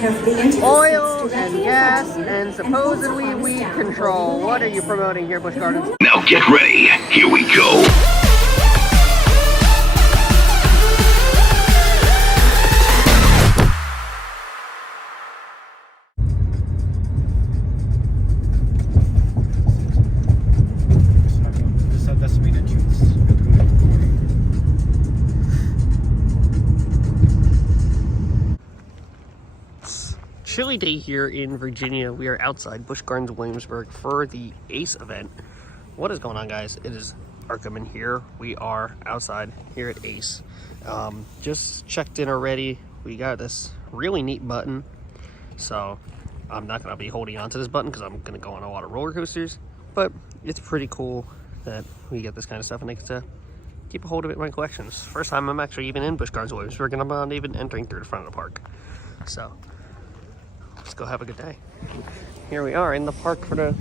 Oil and gas and supposedly weed control. What are you promoting here, Busch Gardens? Now get ready. Here we go. Chilly day here in Virginia. We are outside Busch Gardens Williamsburg for the ACE event. What is going on, guys? It is Arkham here. We are outside here at ACE. Just checked in already. We got this really neat button. So I'm not going to be holding on to this button because I'm going to go on a lot of roller coasters. But it's pretty cool that we get this kind of stuff and I get to keep a hold of it in my collections. First time I'm actually even in Busch Gardens Williamsburg and I'm not even entering through the front of the park. So let's go have a good day. Here we are in the park for the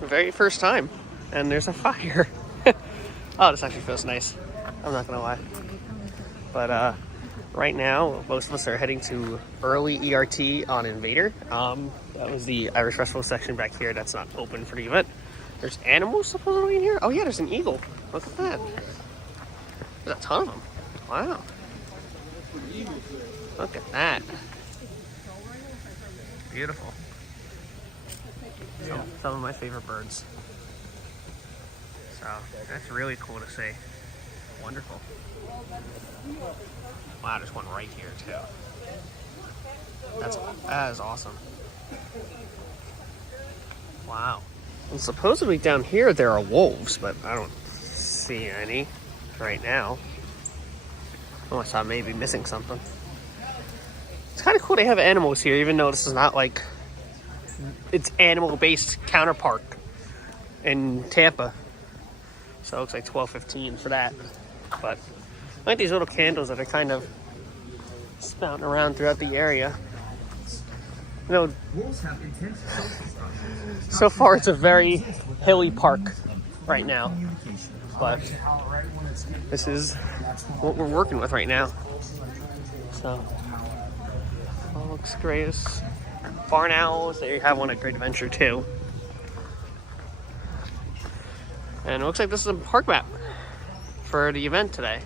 very first time, and there's a fire. Oh, this actually feels nice. I'm not gonna lie. But right now, most of us are heading to early ERT on InvadR. That was the Irish Festival section back here. That's not open for the event. There's animals supposedly in here. Oh yeah, there's an eagle. Look at that. There's a ton of them. Wow. Look at that. Beautiful. Some of my favorite birds. So that's really cool to see. Wonderful. Wow, there's one right here too. That is awesome. Wow. And supposedly down here there are wolves, but I don't see any right now. Unless I may be missing something. It's kind of cool they have animals here, even though this is not like its animal-based counterpart in Tampa. So it looks like $12.15 for that. But I like these little candles that are kind of spouting around throughout the area. You know, so far it's a very hilly park right now, but this is what we're working with right now. So. Oh, looks great. Barn owls. There you have one at Great Adventure too. And it looks like this is a park map for the event today.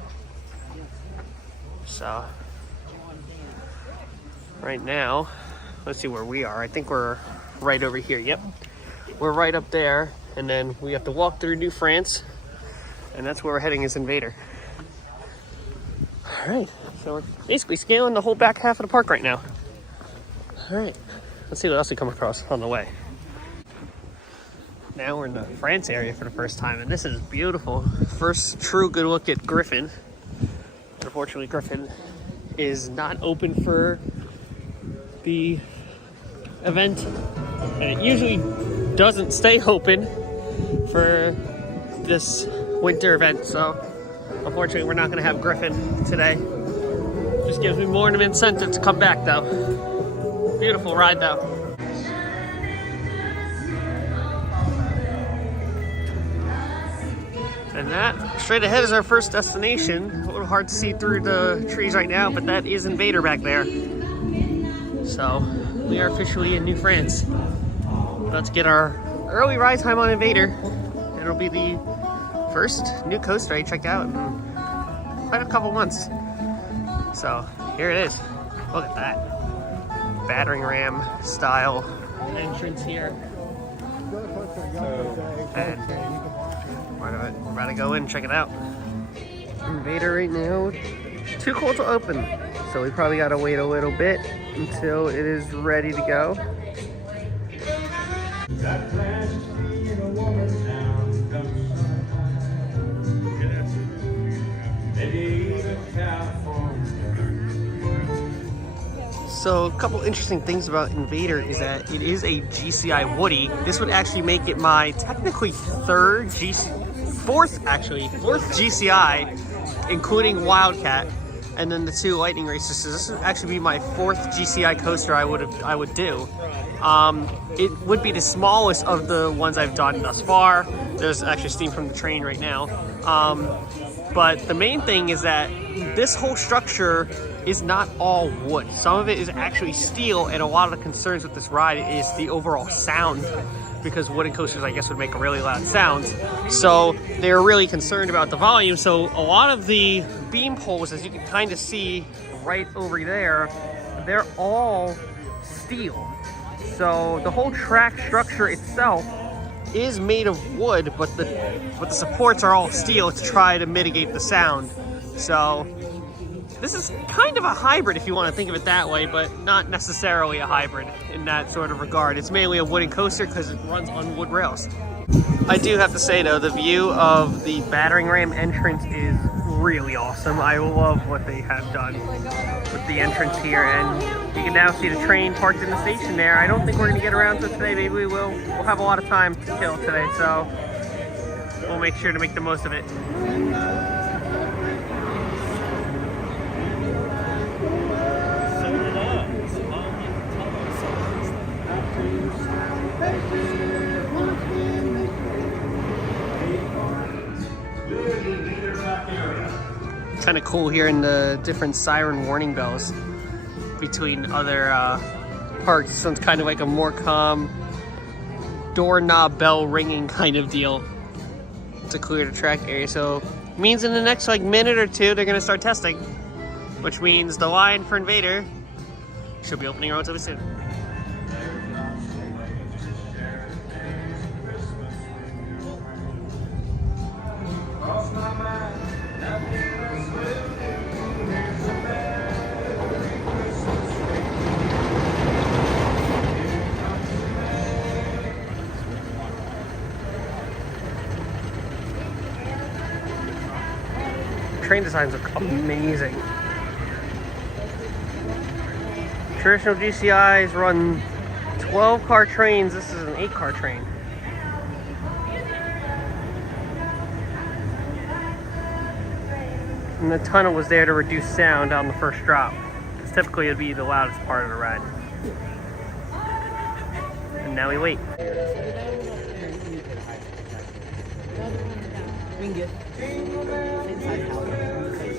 So right now, let's see where we are. I think we're right over here. Yep, we're right up there, and then we have to walk through New France, and that's where we're heading is InvadR. All right, so we're basically scaling the whole back half of the park right now. All right, let's see what else we come across on the way. Now we're in the France area for the first time, and this is beautiful. First true good look at Griffin. Unfortunately, Griffin is not open for the event, and it usually doesn't stay open for this winter event, so unfortunately we're not going to have Griffin today. Just gives me more of an incentive to come back though. Beautiful ride though. And that straight ahead is our first destination. A little hard to see through the trees right now, but that is InvadR back there. So we are officially in New France. Let's get our early ride time on InvadR. It'll be the first new coaster I checked out in quite a couple months. So here it is. Look at that. Battering ram style entrance here. And we're about to go in and check it out. InvadR right now, too cold to open. So we probably gotta wait a little bit until it is ready to go. So a couple interesting things about InvadR is that it is a GCI Woody. This would actually make it my technically fourth GCI, including Wildcat, and then the two lightning races. So this would actually be my fourth GCI coaster I would do. It would be the smallest of the ones I've done thus far. There's actually steam from the train right now. But the main thing is that this whole structure is not all wood. Some of it is actually steel, and a lot of the concerns with this ride is the overall sound, because wooden coasters, I guess, would make a really loud sound. So they're really concerned about the volume. So a lot of the beam poles, as you can kind of see right over there, they're all steel. So the whole track structure itself is made of wood, but the supports are all steel to try to mitigate the sound. So this is kind of a hybrid, if you want to think of it that way, but not necessarily a hybrid in that sort of regard. It's mainly a wooden coaster because it runs on wood rails. I do have to say though, the view of the battering ram entrance is really awesome. I love what they have done with the entrance here, and you can now see the train parked in the station there. I don't think we're going to get around to it today. Maybe we will. We'll have a lot of time to kill today, so we'll make sure to make the most of it. Kind of cool hearing the different siren warning bells between other parks. So it's kind of like a more calm doorknob bell ringing kind of deal to clear the track area. So it means in the next like minute or two they're gonna start testing, which means the line for InvadR should be opening relatively soon. Train designs look amazing. Traditional GCIs run 12-car trains. This is an 8-car train. And the tunnel was there to reduce sound on the first drop, because typically it'd be the loudest part of the ride. And now we wait.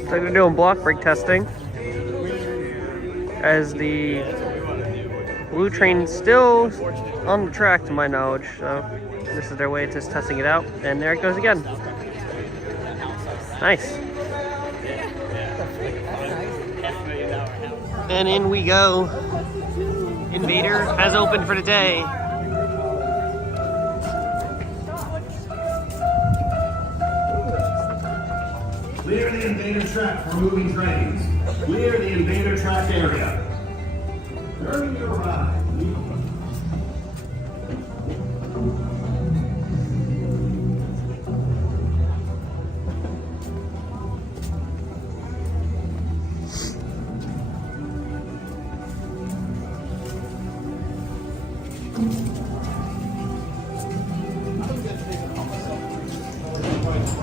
So they're doing block brake testing as the blue train is still on the track to my knowledge. So this is their way of just testing it out, and there it goes again. Nice. And in we go. InvadR has opened for the day. Clear the InvadR track for moving trains. Clear the InvadR track area. During your ride.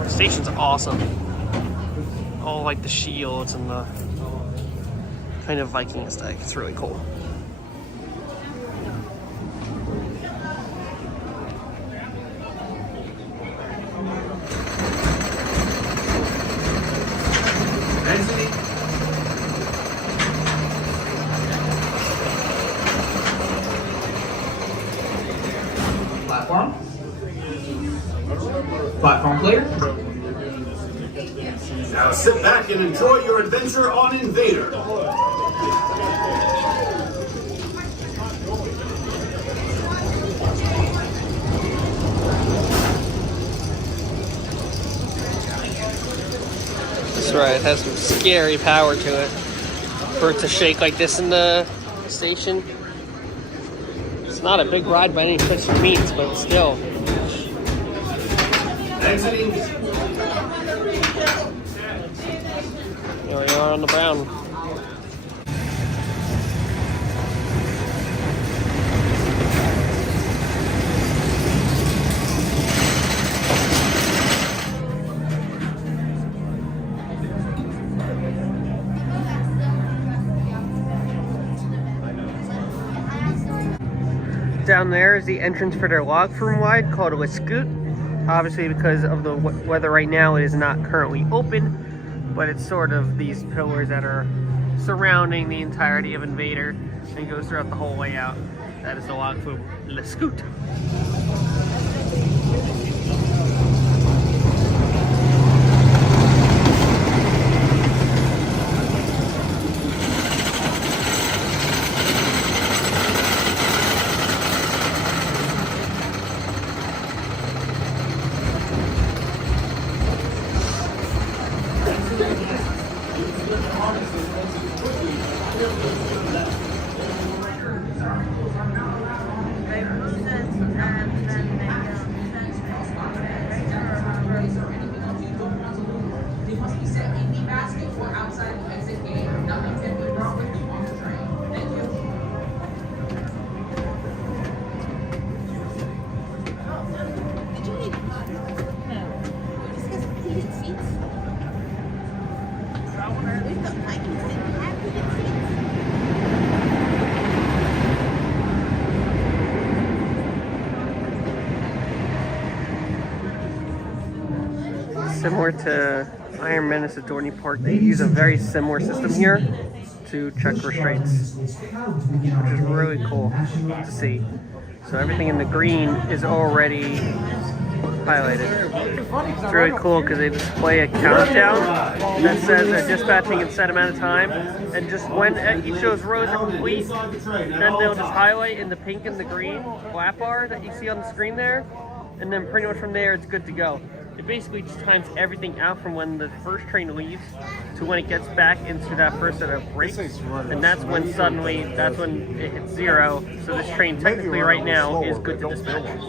The station's awesome. All like the shields and the kind of Viking aesthetic. It's really cool. Platform. Platform clear. Now sit back and enjoy your adventure on InvadR. That's right, it has some scary power to it. For it to shake like this in the station. It's not a big ride by any stretch of the means, but still. Exiting. There we are on the brown. Down there is the entrance for their log flume ride called a Scoot. Obviously, because of the weather right now, it is not currently open, but it's sort of these pillars that are surrounding the entirety of InvadR and goes throughout the whole way out. That is the log flume Le Scoot. Similar to Iron Menace at Dorney Park, they use a very similar system here to check restraints, which is really cool to see. So everything in the green is already highlighted. It's really cool because they display a countdown that says they're dispatching in a set amount of time, and just when each of those rows are complete, then they'll just highlight in the pink and the green flat bar that you see on the screen there, and then pretty much from there it's good to go. It basically just times everything out from when the first train leaves to when it gets back into that first set of brakes, and that's when suddenly, that's when it hits 0. So this train technically right now is good to dispatch.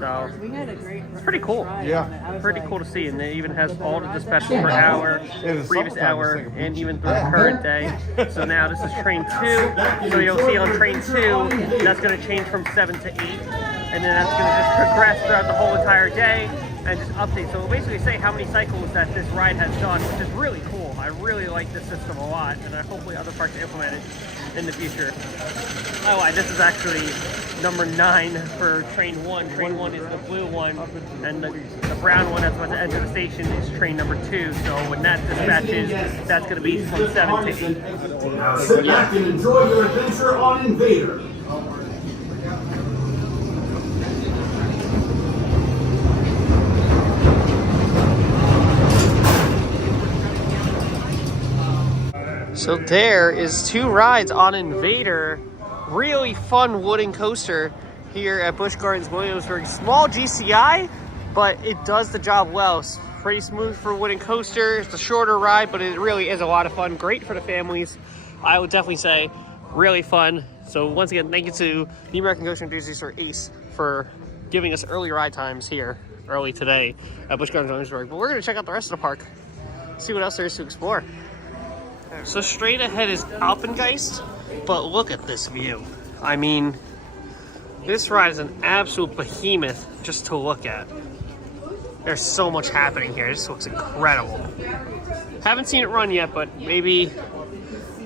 So it's pretty cool. Yeah. Pretty cool to see, and it even has all the dispatches per hour, previous hour, and even through the current day. So now this is train 2. So you'll see on train 2, that's going to change from 7 to 8, and then that's going to just progress throughout the whole entire day and just update. So we'll basically say how many cycles that this ride has done, which is really cool. I really like this system a lot, and hopefully other parks implement it in the future. Oh, and this is actually number 9 for train 1. Train 1 is the blue one, and the brown one that's about to enter the station is train number 2. So when that dispatches, that's going to be from 7 to 8. Now sit back and enjoy your adventure on InvadR. So there is 2 rides on InvadR. Really fun wooden coaster here at Busch Gardens Williamsburg. Small GCI, but it does the job well. It's pretty smooth for a wooden coaster. It's a shorter ride, but it really is a lot of fun. Great for the families. I would definitely say really fun. So once again, thank you to the American Coaster enthusiasts, or ACE, for giving us early ride times here early today at Busch Gardens Williamsburg. But we're going to check out the rest of the park, see what else there is to explore. So straight ahead is Alpengeist, but look at this view. I mean, this ride is an absolute behemoth just to look at. There's so much happening here. This looks incredible. Haven't seen it run yet, but maybe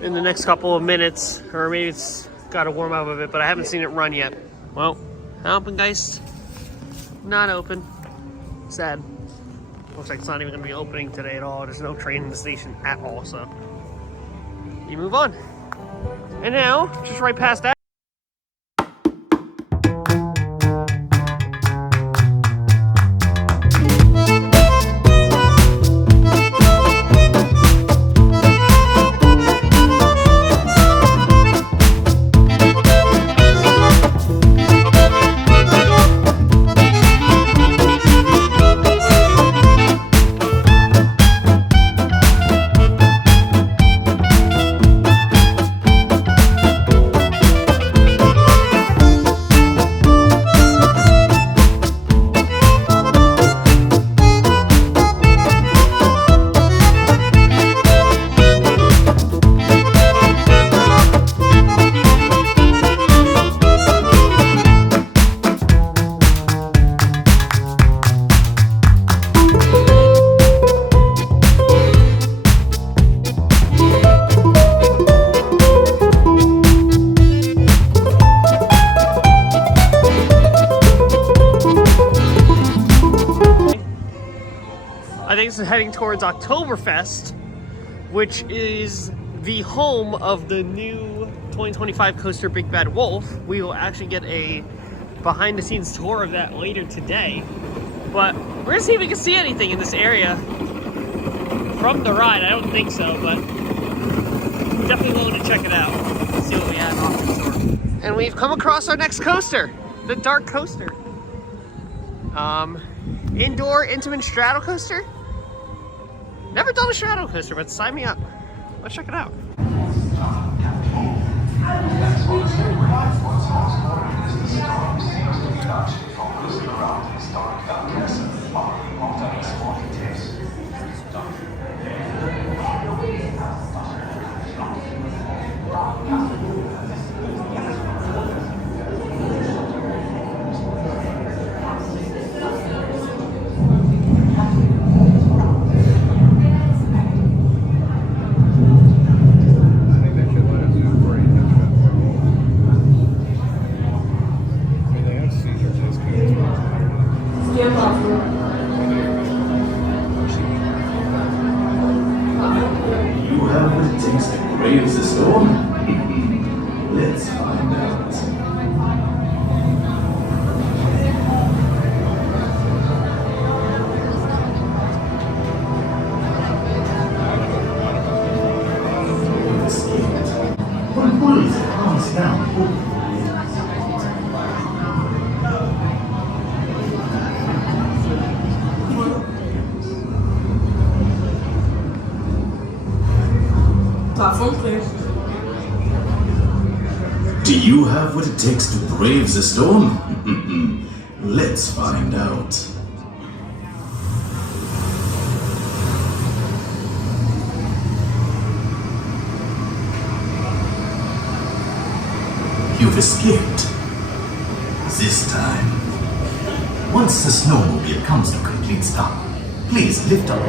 in the next couple of minutes, or maybe it's got to warm up a bit, but I haven't seen it run yet. Well, Alpengeist, not open. Sad. Looks like it's not even going to be opening today at all. There's no train in the station at all, so you move on. And now, just right past that, I think this is heading towards Oktoberfest, which is the home of the new 2025 coaster Big Bad Wolf. We will actually get a behind the scenes tour of that later today. But we're gonna see if we can see anything in this area from the ride. I don't think so, but definitely willing to check it out. See what we have off the tour. And we've come across our next coaster, the DarKoaster. Indoor intimate straddle coaster. Never done a straddle coaster, but sign me up. Let's check it out. Let's find out. What bullets calms down. Platform clear. Do you have what it takes to brave the storm? Let's find out. You've escaped. This time. Once the snowmobile comes to a complete stop, please lift up.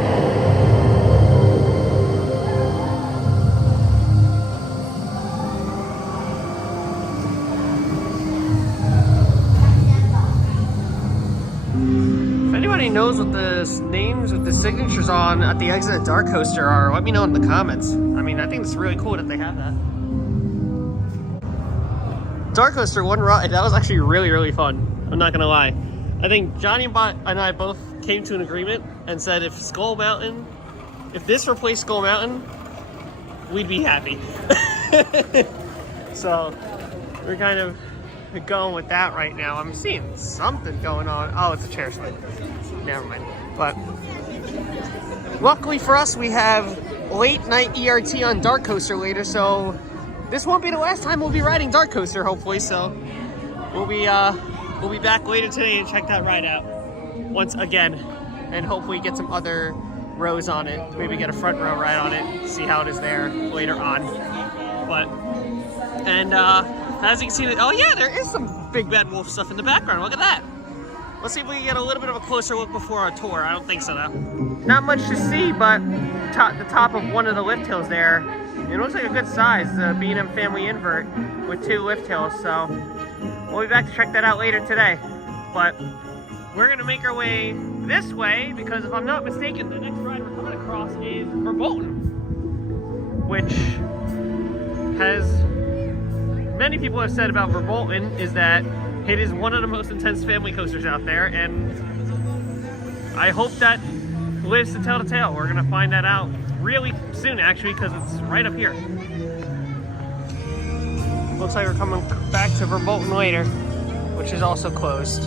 Knows what the names with the signatures on at the exit of DarKoaster are, let me know in the comments. I mean, I think it's really cool that they have that. DarKoaster, one ride, that was actually really fun. I'm not gonna lie. I think Jonny and I both came to an agreement and said if this replaced Skull Mountain, we'd be happy. So we're kind of going with that right now. I'm seeing something going on. Oh, it's a chair slide. Never mind. But luckily for us, we have late night ERT on DarKoaster later, so this won't be the last time we'll be riding DarKoaster, hopefully. So we'll be back later today to check that ride out once again, and hopefully get some other rows on it. Maybe get a front row ride on it, see how it is there later on. But as you can see, oh yeah, there is some Big Bad Wolf stuff in the background. Look at that. Let's see if we can get a little bit of a closer look before our tour. I don't think so though. Not much to see, but the top of one of the lift hills there, it looks like a good size. The B&M family invert with 2 lift hills. So we'll be back to check that out later today. But we're gonna make our way this way because if I'm not mistaken, the next ride we're coming across is Verbolten, which has many people have said about Verbolten is that it is one of the most intense family coasters out there, and I hope that lives to tell the tale. We're gonna find that out really soon, actually, because it's right up here. Looks like we're coming back to Verbolten later, which is also closed.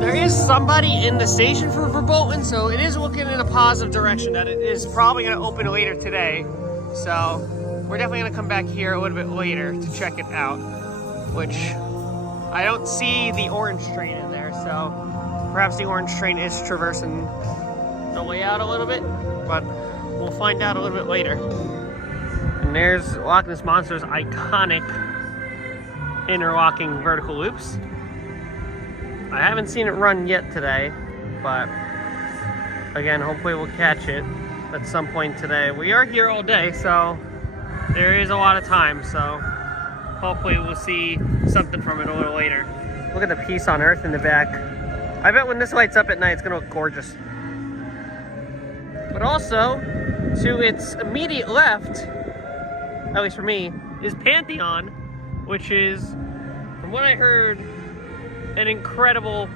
There is somebody in the station for Verbolten, so it is looking in a positive direction that it is probably going to open later today. So we're definitely going to come back here a little bit later to check it out, which I don't see the orange train in there, so perhaps the orange train is traversing the layout a little bit, but we'll find out a little bit later. And there's Loch Ness Monster's iconic interlocking vertical loops. I haven't seen it run yet today, but again, hopefully we'll catch it at some point today. We are here all day, so there is a lot of time, so hopefully we'll see something from it a little later. Look at the Peace on Earth in the back. I bet when this lights up at night, it's gonna look gorgeous. But also, to its immediate left, at least for me, is Pantheon, which is, from what I heard, an incredible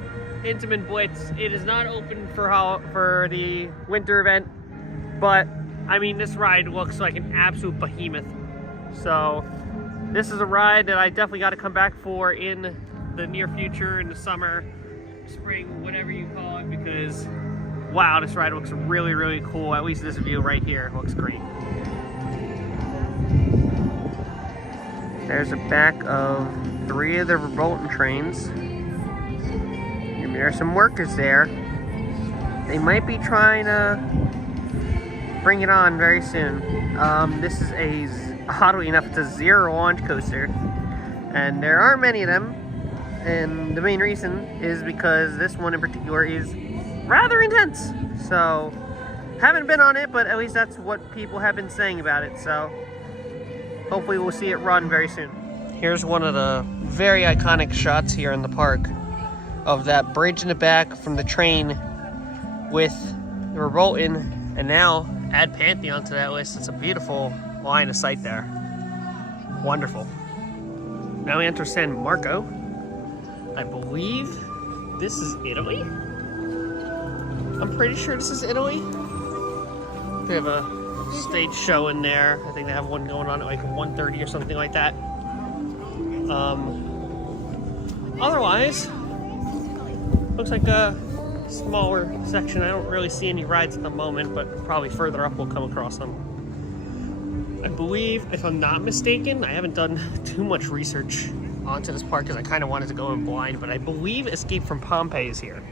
Intamin blitz. It is not open for the winter event, but I mean, this ride looks like an absolute behemoth. So this is a ride that I definitely got to come back for in the near future, in the summer, spring, whatever you call it, because wow, this ride looks really, really cool. At least this view right here looks great. There's a back of 3 of the Revolting trains. And there are some workers there. They might be trying to bring it on very soon. This is oddly enough, it's a 0 launch coaster. And there aren't many of them. And the main reason is because this one in particular is rather intense. So, haven't been on it, but at least that's what people have been saying about it. So, hopefully we'll see it run very soon. Here's one of the very iconic shots here in the park of that bridge in the back from the train with the Revolting, and now add Pantheon to that list. It's a beautiful line of sight there. Wonderful. Now we enter San Marco. I believe this is Italy. I'm pretty sure this is Italy. They have a stage show in there. I think they have one going on at like 1:30 or something like that. Otherwise, looks like a smaller section. I don't really see any rides at the moment, but probably further up we'll come across them. I believe, if I'm not mistaken, I haven't done too much research onto this park because I kind of wanted to go in blind, but I believe Escape from Pompeii is here.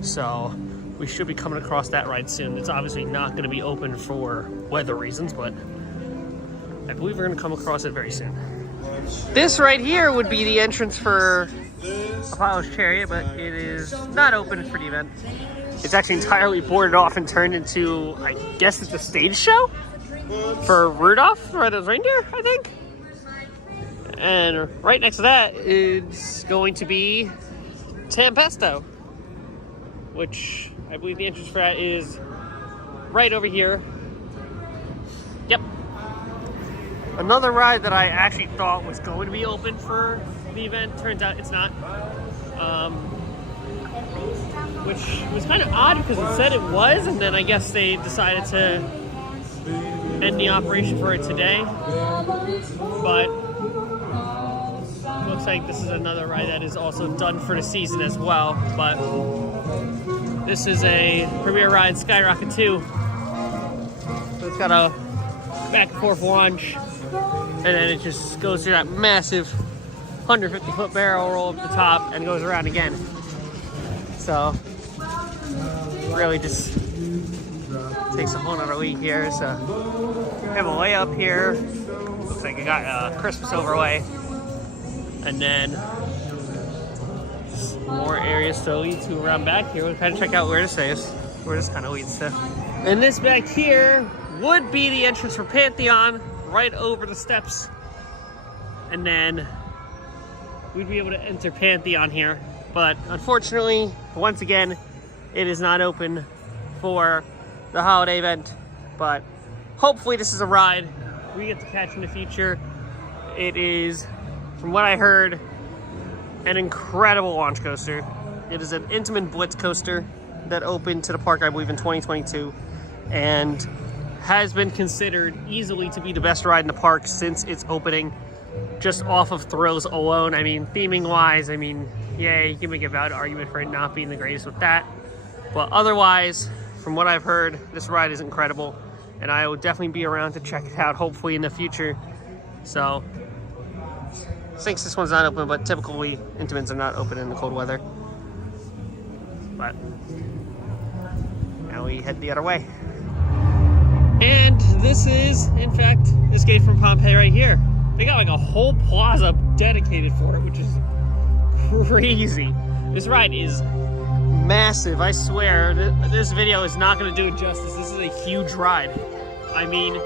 So we should be coming across that ride soon. It's obviously not going to be open for weather reasons, but I believe we're going to come across it very soon. This right here would be the entrance for Apollo's Chariot, but it is not open for the event. It's actually entirely boarded off and turned into, I guess it's a stage show for Rudolph, or those reindeer, I think. And right next to that is going to be Tempesto, which I believe the entrance for that is right over here. Yep. Another ride that I actually thought was going to be open for the event, turns out it's not. Which was kind of odd because it said it was, and then I guess they decided to end the operation for it today. But looks like this is another ride that is also done for the season as well. But this is a premiere ride, Skyrocket 2. So it's got a back and forth launch, and then it just goes through that massive 150-foot barrel roll up the top and goes around again. So really just takes a whole nother league here. So we have a layup here. Looks like it got a Christmas overlay. And then more areas to lead to around back here. We'll kind of check out where this is, where this kind of leads to. And this back here would be the entrance for Pantheon, right over the steps. And then we'd be able to enter Pantheon here. But unfortunately, once again, it is not open for the holiday event. But hopefully this is a ride we get to catch in the future. It is, from what I heard, an incredible launch coaster. It is an Intamin Blitz coaster that opened to the park, I believe, in 2022, and has been considered easily to be the best ride in the park since its opening, just off of thrills alone. I mean, theming wise, I mean, yeah, you can make a valid argument for it not being the greatest with that. But otherwise, from what I've heard, this ride is incredible, and I will definitely be around to check it out, hopefully in the future. So, since this one's not open, but typically Intamins are not open in the cold weather. But now we head the other way. And this is, in fact, Escape from Pompeii right here. They got like a whole plaza dedicated for it, which is crazy. This ride is massive, I swear. This video is not going to do it justice. This is a huge ride. I mean,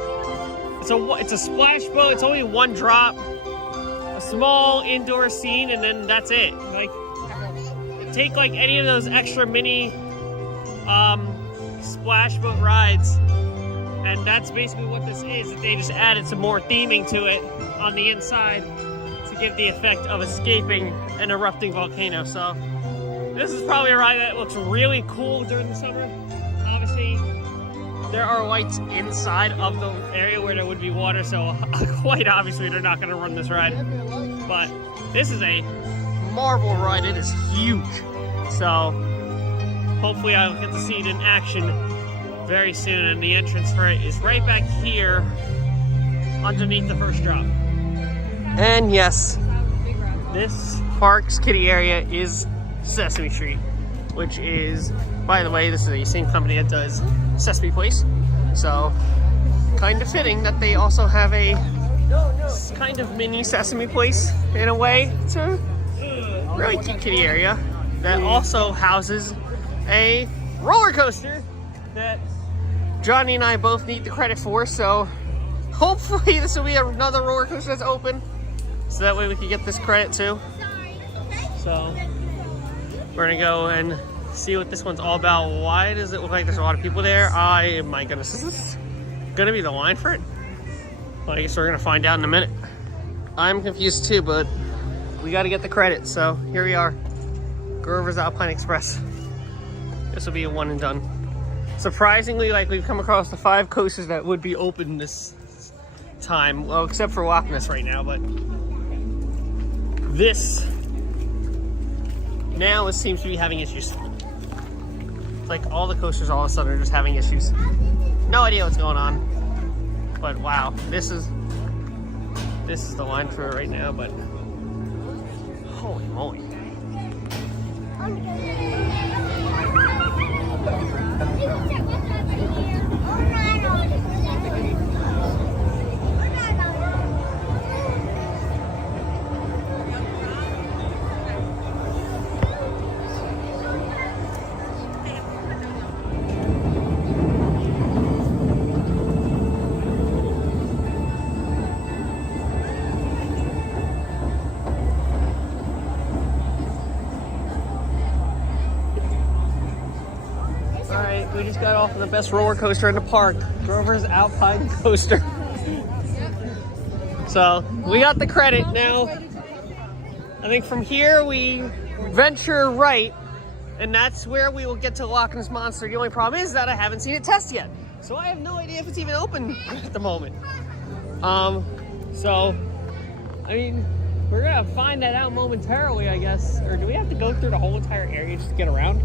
it's a splash boat. It's only one drop, a small indoor scene, and then that's it. Like, take like any of those extra mini splash boat rides, and that's basically what this is. They just added some more theming to it on the inside to give the effect of escaping an erupting volcano. So this is probably a ride that looks really cool during the summer. Obviously, there are lights inside of the area where there would be water, so quite obviously they're not going to run this ride. But this is a marble ride. It is huge. So hopefully I'll get to see it in action very soon. And the entrance for it is right back here underneath the first drop. And yes, this park's kiddie area is Sesame Street, which is, by the way, this is the same company that does Sesame Place. So kind of fitting that they also have a kind of mini Sesame Place in a way. It's a really cute kiddie area that also houses a roller coaster that Jonny and I both need the credit for. So hopefully this will be another roller coaster that's open, so that way we can get this credit too. So we're gonna go and see what this one's all about. Why does it look like there's a lot of people there? My goodness, is this gonna be the line for it? Well, I guess we're gonna find out in a minute. I'm confused too, but we gotta get the credit. So here we are, Grover's Alpine Express. This will be a one and done. Surprisingly, like, we've come across the 5 coasters that would be open this time. Well, except for Loch Ness right now, but this now it seems to be having issues. Like all the coasters all of a sudden are just having issues. No idea what's going on. But wow, this is the line for it right now, but holy moly. We just got off of the best roller coaster in the park, Grover's Alpine Coaster. So we got the credit now. I think from here we venture right, and that's where we will get to Loch Ness Monster. The only problem is that I haven't seen it test yet, so I have no idea if it's even open at the moment. So I mean, we're gonna find that out momentarily, I guess. Or do we have to go through the whole entire area just to get around?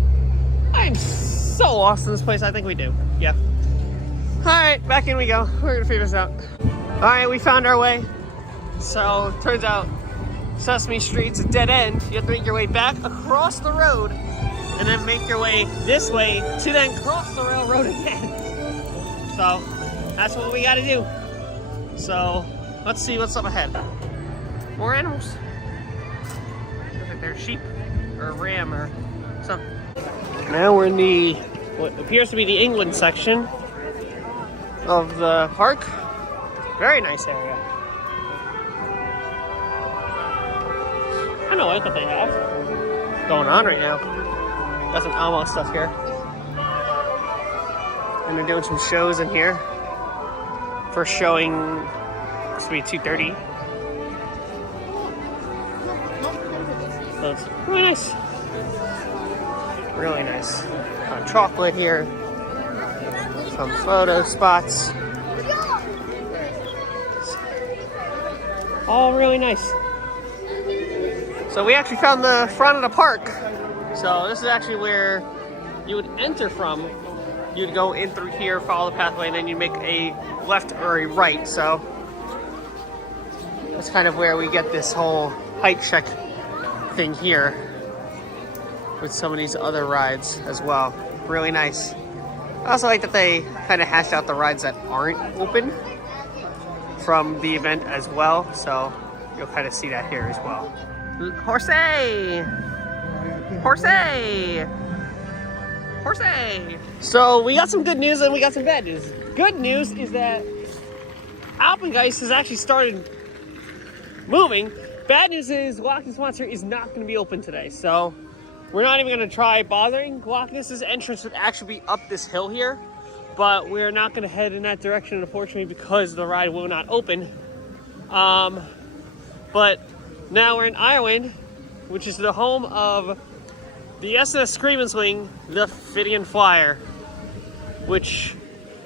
I'm so lost in this place. I think we do. Yeah. All right, back in we go. We're gonna figure this out. All right, we found our way. So turns out Sesame Street's a dead end. You have to make your way back across the road and then make your way this way to then cross the railroad again. So that's what we gotta do. So let's see what's up ahead. More animals. Looks like they're sheep or a ram or something. Now we're in the, what appears to be the England section of the park. Very nice area. I don't like what they have going on right now. Got some Elmo stuff here. And they're doing some shows in here. First showing looks to be 2:30. So it's really nice. Really nice. Got chocolate here. Some photo spots. All really nice. So we actually found the front of the park. So this is actually where you would enter from. You'd go in through here, follow the pathway, and then you make a left or a right. So that's kind of where we get this whole height check thing here, with some of these other rides as well. Really nice. I also like that they kind of hashed out the rides that aren't open from the event as well. So you'll kind of see that here as well. Horsey! Horsey! Horsey! So we got some good news and we got some bad news. Good news is that Alpengeist has actually started moving. Bad news is Loch Ness Monster is not going to be open today. So we're not even gonna try bothering. Loch Ness's entrance would actually be up this hill here, but we're not gonna head in that direction, unfortunately, because the ride will not open. But now we're in Ireland, which is the home of the SS Scream and Swing, the Fidian Flyer, which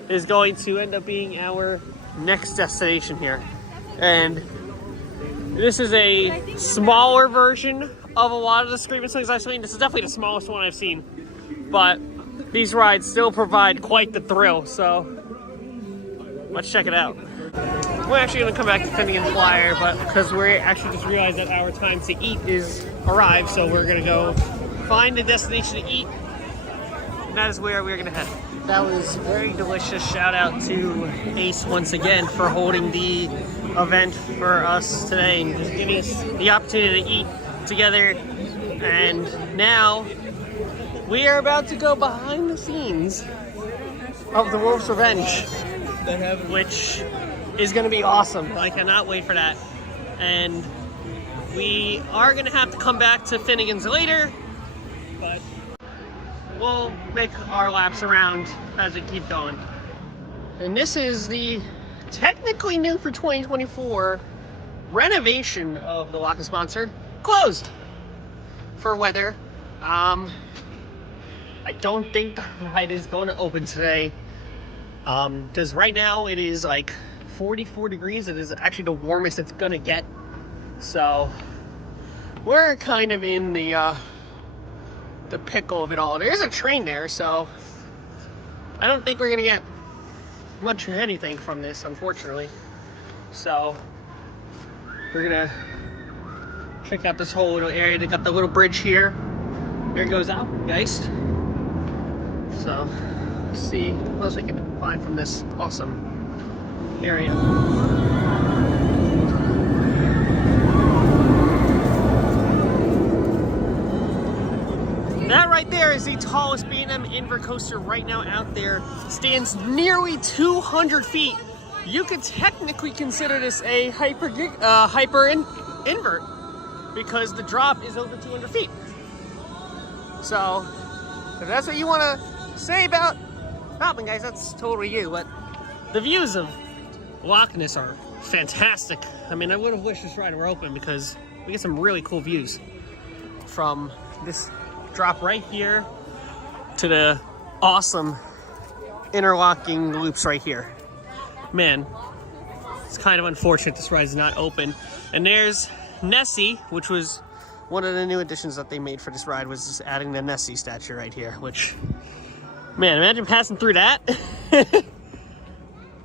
is going to end up being our next destination here. And this is a smaller version of a lot of the Scream and Swings I've seen. This is definitely the smallest one I've seen, but these rides still provide quite the thrill, so let's check it out. We're actually going to come back to Fidian Flyer, but because we actually just realized that our time to eat is arrived, so we're going to go find a destination to eat, and that is where we're going to head. That was very delicious. Shout out to Ace once again for holding the event for us today and just giving us the opportunity to eat together. And now we are about to go behind the scenes of the Wolf's Revenge, which is going to be awesome. I cannot wait for that. And we are going to have to come back to Finnegan's later, but we'll make our laps around as we keep going. And this is the technically new for 2024 renovation of the Loch Ness Monster. Closed for weather. I don't think the ride is going to open today. Because right now it is like 44 degrees. It is actually the warmest it's gonna get. So we're kind of in the pickle of it all. There's a train there, so I don't think we're gonna get much of anything from this, unfortunately. So we're gonna check out this whole little area. They got the little bridge here. There it goes out, guys. So let's see what else we can find from this awesome area. That right there is the tallest B&M invert coaster right now out there. Stands nearly 200 feet. You could technically consider this a hyper invert because the drop is over 200 feet. So if that's what you want to say about hopping, guys, that's totally you. But the views of Loch Ness are fantastic. I mean, I would have wished this ride were open because we get some really cool views from this drop right here to the awesome interlocking loops right here. Man, it's kind of unfortunate this ride is not open. And there's Nessie, which was one of the new additions that they made for this ride, was just adding the Nessie statue right here, which, man, imagine passing through that.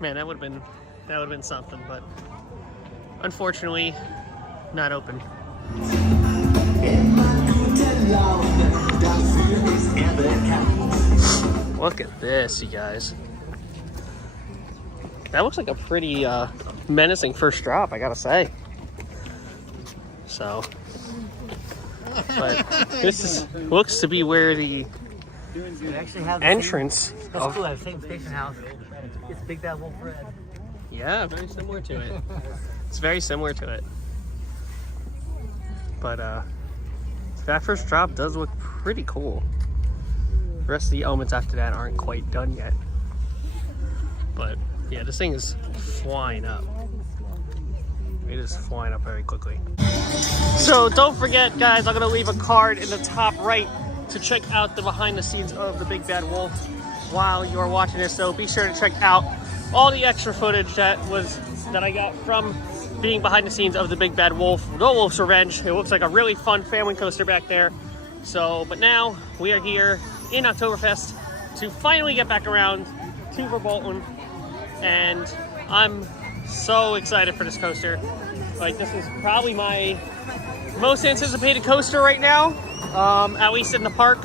Man, that would have been something, but unfortunately not open. Look at this, you guys. That looks like a pretty menacing first drop, I gotta say. So, but this looks to be where the entrance. That's cool. I have the same station house. It's Big Bad Wolf Red. Yeah, very similar to it. It's very similar to it. But that first drop does look pretty cool. The rest of the elements after that aren't quite done yet. But yeah, this thing is flying up. It is flying up very quickly. So don't forget, guys, I'm gonna leave a card in the top right to check out the behind the scenes of the Big Bad Wolf while you're watching this. So be sure to check out all the extra footage that I got from being behind the scenes of the Big Bad Wolf, the Wolf's Revenge. It looks like a really fun family coaster back there. So, but now we are here in Oktoberfest to finally get back around to Verbolten, and I'm so excited for this coaster. Like, this is probably my most anticipated coaster right now, at least in the park.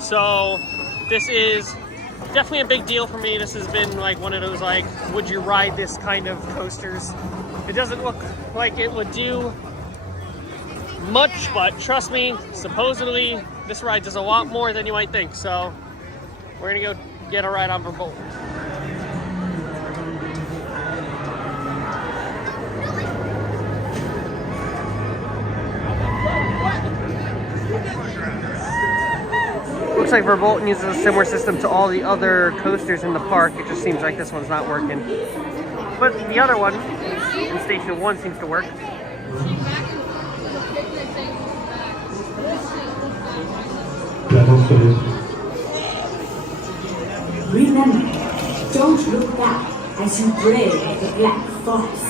So this is definitely a big deal for me. This has been like one of those, like, would you ride this kind of coasters. It doesn't look like it would do much, but trust me, supposedly this ride does a lot more than you might think. So we're gonna go get a ride on Verbolten. looks like Verbolten uses a similar system to all the other coasters in the park. It just seems like this one's not working. But the other one in Station 1 seems to work. Remember, don't look back as you brave the Black Forest.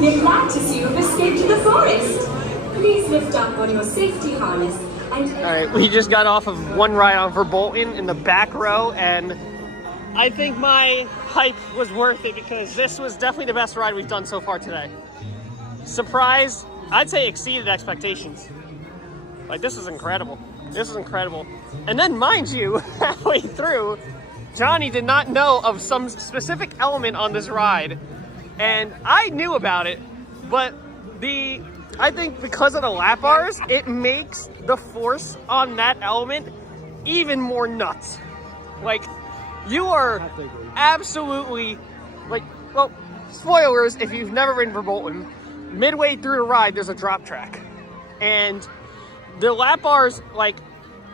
You're glad to see you've escaped the forest. Please lift up on your safety harness and... Alright, we just got off of one ride on Verbolten in the back row, and I think my hype was worth it because this was definitely the best ride we've done so far today. Surprise, I'd say exceeded expectations. Like, this is incredible. This is incredible. And then, mind you, halfway through, Johnny did not know of some specific element on this ride. And I knew about it, but I think because of the lap bars, it makes the force on that element even more nuts. Like, you are absolutely, like, well, spoilers if you've never ridden Verbolten, midway through the ride, there's a drop track. And the lap bars, like,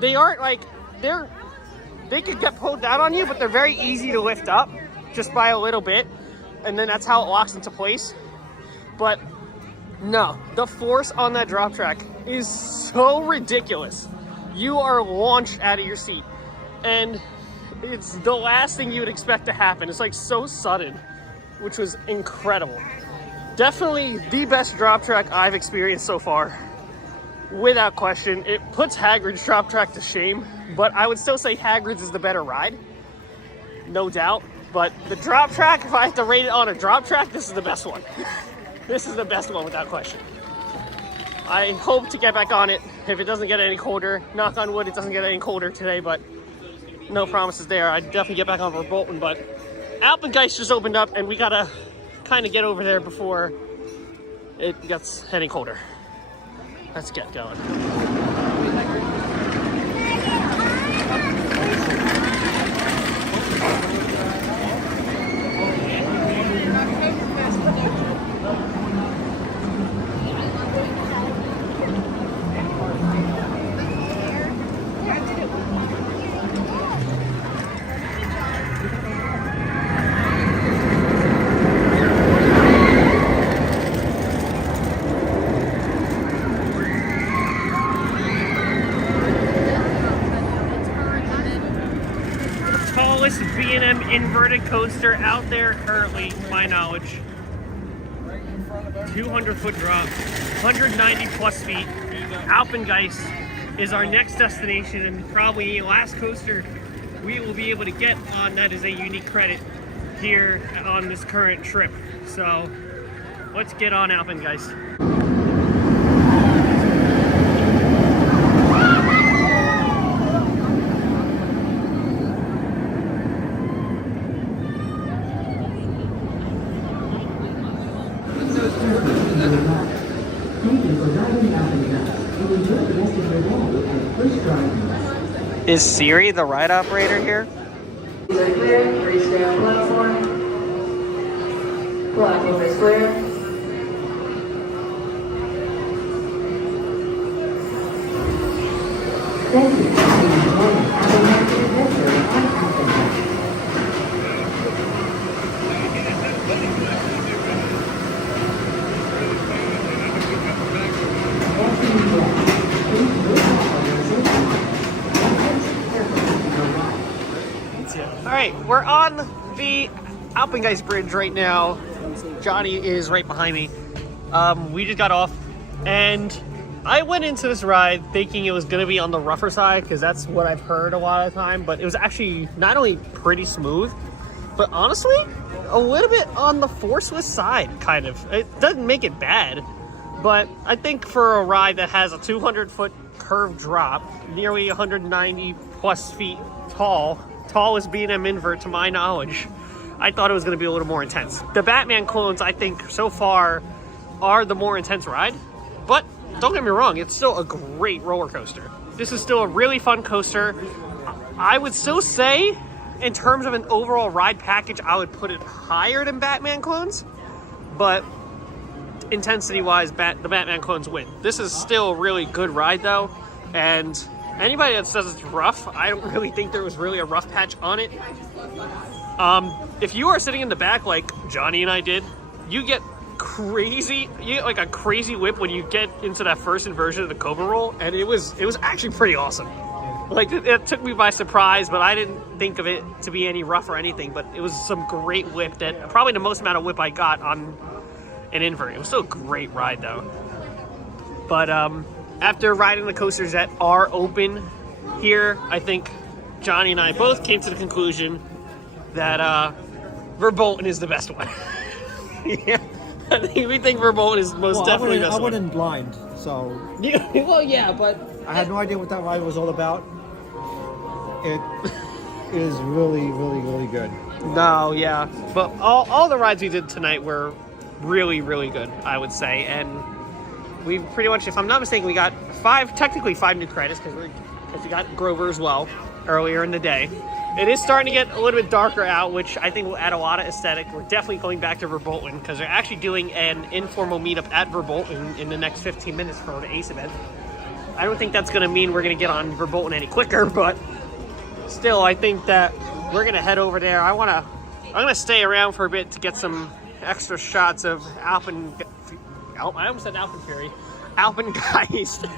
they aren't like, they could get pulled down on you, but they're very easy to lift up just by a little bit. And then that's how it locks into place. But no, the force on that drop track is so ridiculous. You are launched out of your seat. And it's the last thing you would expect to happen. It's like so sudden, which was incredible. Definitely the best drop track I've experienced so far. Without question, it puts Hagrid's drop track to shame, but I would still say Hagrid's is the better ride. No doubt. But the drop track, if I had to rate it on a drop track, this is the best one. This is the best one without question. I hope to get back on it if it doesn't get any colder. Knock on wood, it doesn't get any colder today, but no promises there. I'd definitely get back on Verbolten, but Alpengeist just opened up and we gotta kind of get over there before it gets any colder. Let's get going. B&M inverted coaster out there currently, to my knowledge. 200-foot drop, 190 plus feet. Alpengeist is our next destination and probably the last coaster we will be able to get on that is a unique credit here on this current trip. So let's get on Alpengeist. Is Siri the ride operator here? These are clear. Please stay on platform. Platform is clear. Thank you for enjoying our next adventure on Alpengeist. All right, we're on the Alpengeist bridge right now. Johnny is right behind me. We just got off and I went into this ride thinking it was going to be on the rougher side because that's what I've heard a lot of the time, but it was actually not only pretty smooth, but honestly, a little bit on the forceless side, kind of. It doesn't make it bad, But I think for a ride that has a 200-foot curved drop, nearly 190 plus feet tall, tallest B&M invert to my knowledge, I thought it was going to be a little more intense. The Batman clones, I think, so far are the more intense ride. But don't get me wrong, it's still a great roller coaster. This is still a really fun coaster. I would still say, in terms of an overall ride package, I would put it higher than Batman clones. But intensity-wise, the Batman clones win. This is still a really good ride, though. And anybody that says it's rough, I don't really think there was really a rough patch on it. If you are sitting in the back like Jonny and I did, you get like a crazy whip when you get into that first inversion of the Cobra roll, and it was actually pretty awesome. Like, it took me by surprise, but I didn't think of it to be any rough or anything, but it was some great whip, that probably the most amount of whip I got on an invert. It was still a great ride, though. But after riding the coasters that are open here, I think Jonny and I both came to the conclusion that Verbolten is the best one. Yeah, I think we think Verbolten is most definitely the best one. I went in blind, so... Well, yeah, but... I had no idea what that ride was all about. It is really, really, really good. No, yeah. But all the rides we did tonight were really, really good, I would say. And we pretty much, if I'm not mistaken, we got technically five new credits, because we got Grover as well earlier in the day. It is starting to get a little bit darker out, which I think will add a lot of aesthetic. We're definitely going back to Verbolten, because they're actually doing an informal meetup at Verbolten in the next 15 minutes for the ACE event. I don't think that's going to mean we're going to get on Verbolten any quicker, but still, I think that we're going to head over there. I'm going to stay around for a bit to get some extra shots of I almost said Alpenfury. Alpengeist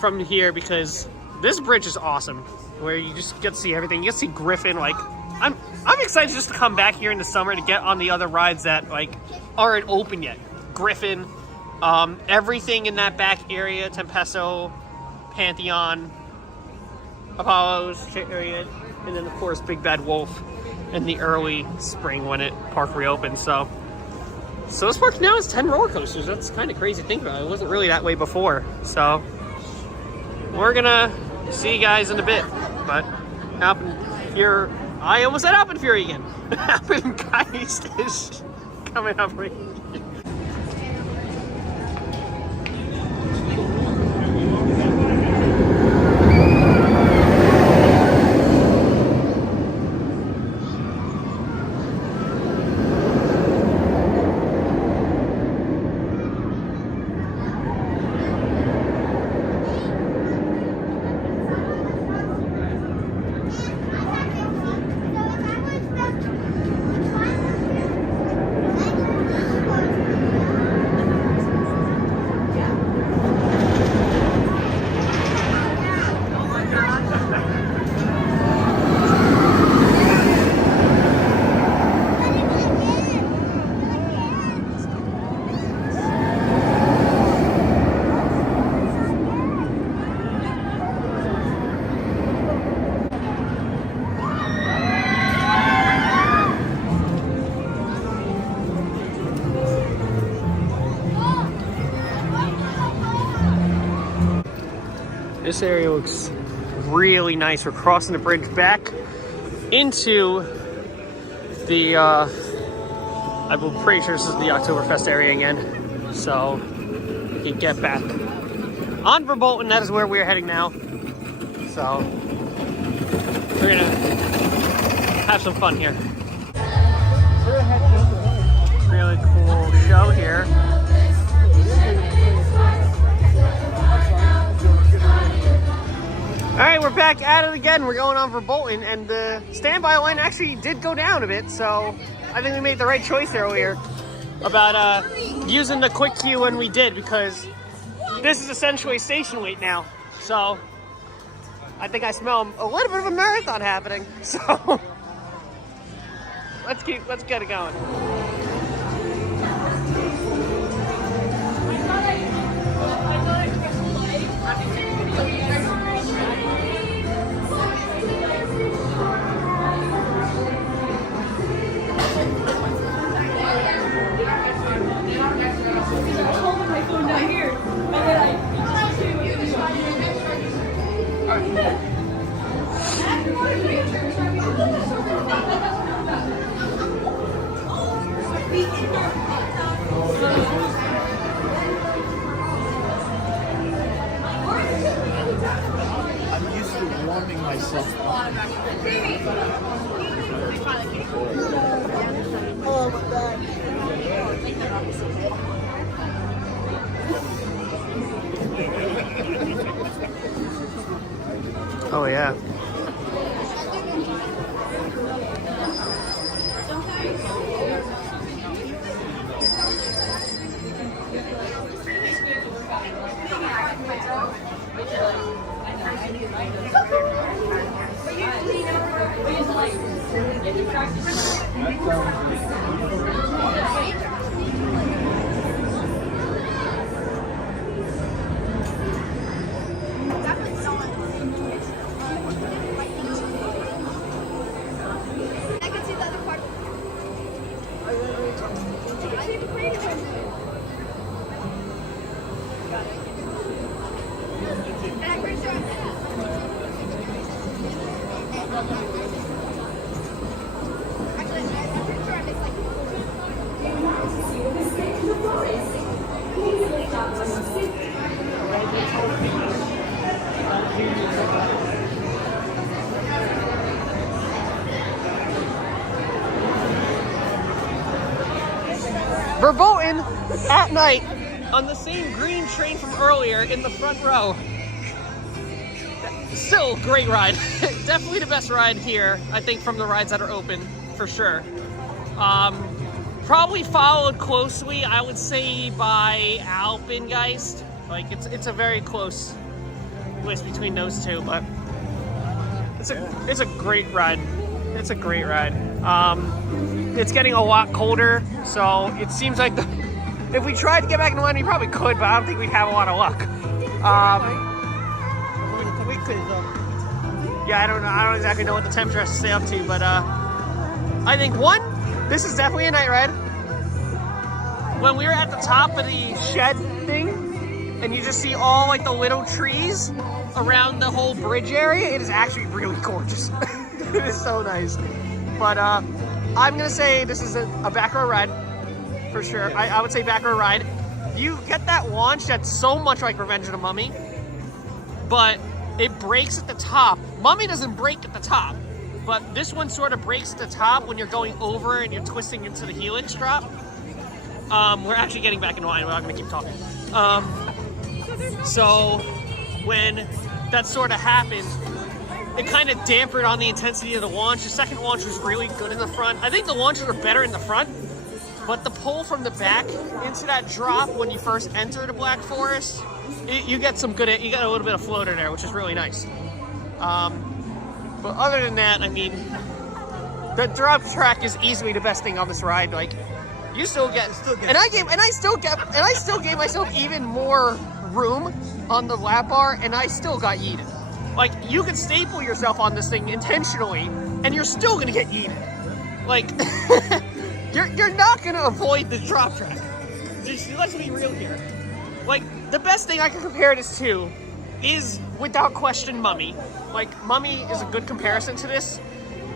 from here, because this bridge is awesome, where you just get to see everything. You get to see Griffin. Like, I'm excited just to come back here in the summer to get on the other rides that like aren't open yet. Griffin, everything in that back area, Tempesto, Pantheon, Apollo's area, and then of course Big Bad Wolf in the early spring when park reopens. So this park now has 10 roller coasters. That's kind of crazy to think about. It wasn't really that way before. So we're gonna see you guys in a bit. But I almost said Alpenfury again. Alpengeist is coming up right here. This area looks really nice. We're crossing the bridge back into the, I'm pretty sure this is the Oktoberfest area again. So you can get back on Verbolten. That is where we're heading now. So we're gonna have some fun here. Really cool show here. All right, we're back at it again. We're going on Verbolten, and the standby line actually did go down a bit, so I think we made the right choice earlier about using the quick queue when we did, because this is essentially station wait now. So I think I smell a little bit of a marathon happening. So let's get it going. filming myself. Oh my God. Oh yeah. Verboten at night on the same green train from earlier in the front row. Still great ride. Definitely the best ride here, I think, from the rides that are open, for sure. Probably followed closely, I would say, by Alpengeist. Like, it's a very close list between those two, but it's a great ride. It's a great ride. It's getting a lot colder, so it seems like if we tried to get back in the line, we probably could, but I don't think we'd have a lot of luck. We could, yeah, I don't exactly know what the temperature has to stay up to, but I think this is definitely a night ride. When we were at the top of the shed thing, and you just see all like the little trees around the whole bridge area, it is actually really gorgeous. It is so nice. But I'm gonna say this is a back row ride, for sure. I would say back row ride. You get that launch that's so much like Revenge of the Mummy, but it breaks at the top. Mummy doesn't break at the top, but this one sort of breaks at the top when you're going over and you're twisting into the helix drop. We're actually getting back in line. We're not gonna keep talking. So when that sort of happened, it kind of dampened on the intensity of the launch. The second launch was really good in the front. I think the launches are better in the front, but the pull from the back into that drop when you first enter the Black Forest, you get a little bit of floater there, which is really nice. But other than that, I mean, the drop track is easily the best thing on this ride. Like, you still get, and I still gave myself even more room on the lap bar, and I still got yeeted. Like, you could staple yourself on this thing intentionally, and you're still gonna get yeeted. Like, you're not gonna avoid the drop track. Just, let's be real here. Like, the best thing I can compare this to is, without question, Mummy. Like, Mummy is a good comparison to this.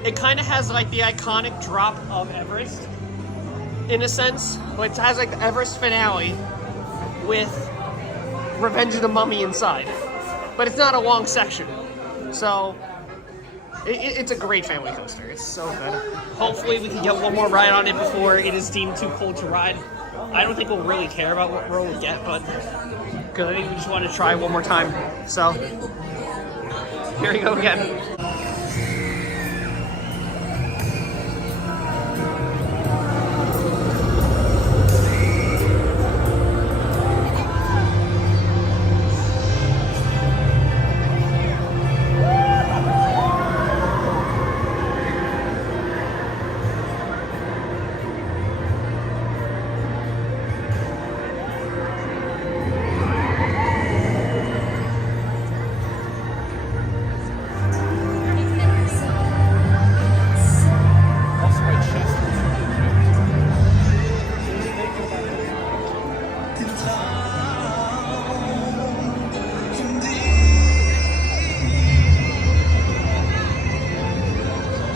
It kind of has like the iconic drop of Everest, in a sense. It has like the Everest finale with Revenge of the Mummy inside. But it's not a long section. So, it's a great family coaster. It's so good. Hopefully we can get one more ride on it before it is deemed too cold to ride. I don't think we'll really care about what row we get, but because I think we just want to try one more time. So, here we go again.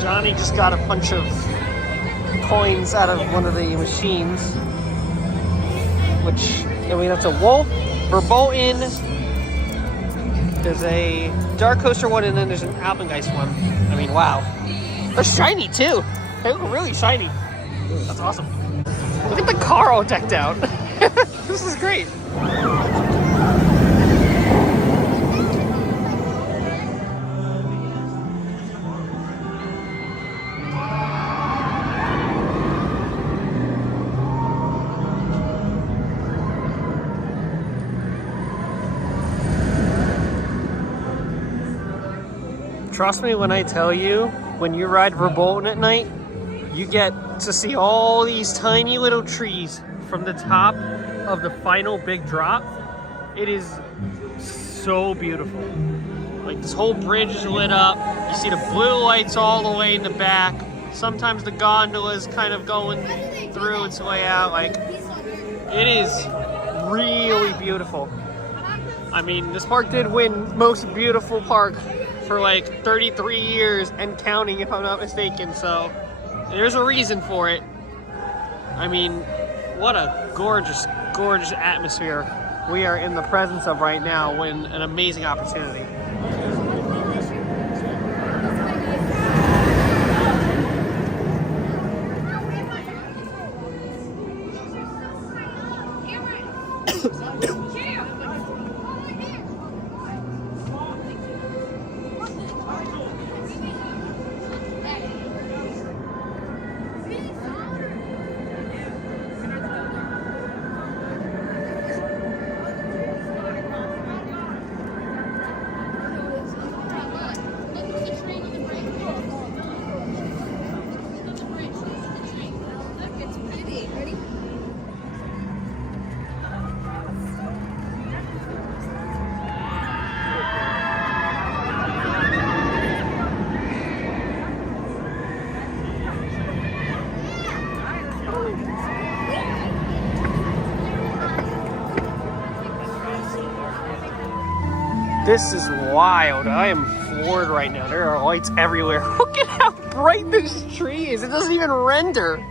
Jonny just got a bunch of coins out of one of the machines, which, I mean, that's a wolf, verboten, There's a DarKoaster one, and then there's an Alpengeist one. I mean, wow. They're shiny, too. They look really shiny. That's awesome. Look at the car all decked out. This is great. Trust me when I tell you, when you ride Verbolten at night, you get to see all these tiny little trees from the top of the final big drop. It is so beautiful. Like, this whole bridge is lit up. You see the blue lights all the way in the back. Sometimes the gondola is kind of going through its way out. Like, it is really beautiful. I mean, this park did win most beautiful park for like 33 years and counting, if I'm not mistaken, so there's a reason for it. I mean, what a gorgeous, gorgeous atmosphere we are in the presence of right now. When an amazing opportunity. This is wild. I am floored right now. There are lights everywhere. Look at how bright this tree is. It doesn't even render.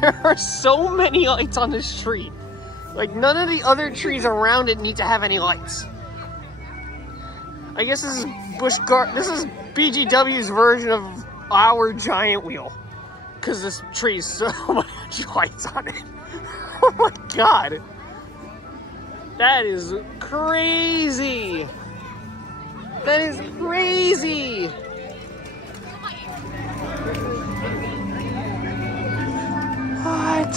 There are so many lights on this tree. Like, none of the other trees around it need to have any lights. I guess this is this is BGW's version of our giant wheel. Because this tree is so much lights on it. Oh my god. That is crazy. That is crazy. What?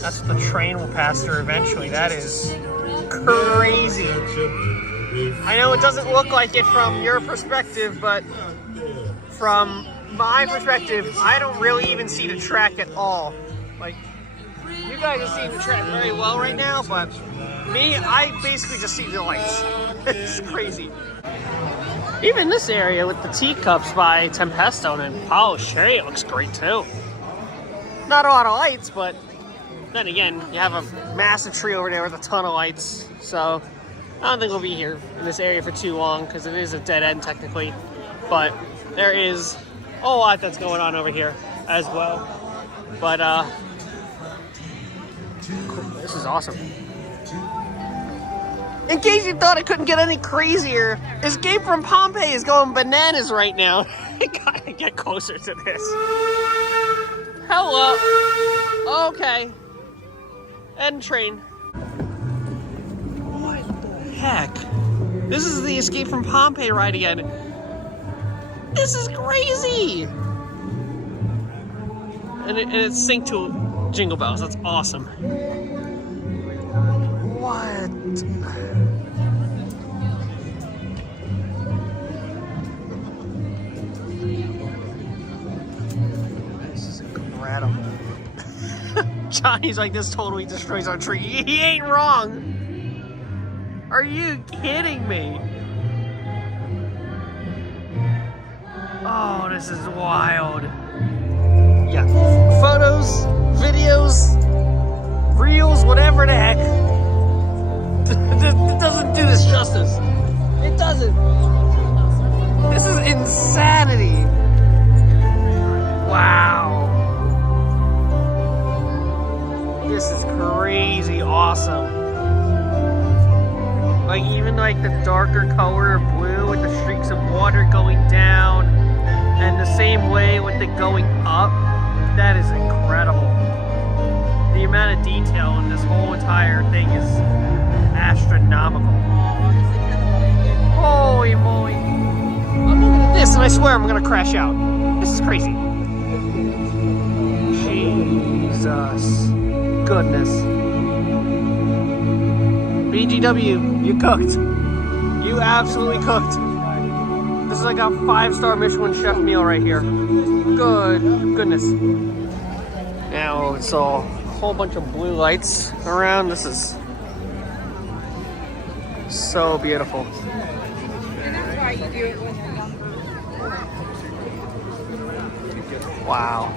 That's what the train will pass through eventually. That is crazy. I know it doesn't look like it from your perspective, but from my perspective, I don't really even see the track at all. Like, you guys are seeing the track very well right now, but me, I basically just see the lights. It's crazy. Even this area with the teacups by Tempesto and Paulo Sherry looks great too. Not a lot of lights, but then again, you have a massive tree over there with a ton of lights. So I don't think we'll be here in this area for too long because it is a dead end technically. But there is a lot that's going on over here as well. But this is awesome. In case you thought it couldn't get any crazier, Escape from Pompeii is going bananas right now. I gotta get closer to this. Hello. Okay. End train. What the heck? This is the Escape from Pompeii ride again. This is crazy. And it's synced to Jingle Bells. That's awesome. What? This is incredible. Johnny's like, this totally destroys our tree. He ain't wrong. Are you kidding me? Oh, this is wild. Yeah, photos, videos, reels, whatever the heck. It doesn't do this justice. It doesn't. This is insanity. Wow. This is crazy awesome. even like the darker color of blue with the streaks of water going down, and the same way with it going up. That is incredible. The amount of detail in this whole entire thing is astronomical. Holy moly. I'm looking at this and I swear I'm gonna crash out. This is crazy. Jesus. Goodness. BGW, you cooked. You absolutely cooked. This is like a 5-star Michelin chef meal right here. Goodness. Now it's a whole bunch of blue lights around. This is so beautiful. And that's why you do it when you're younger. Wow.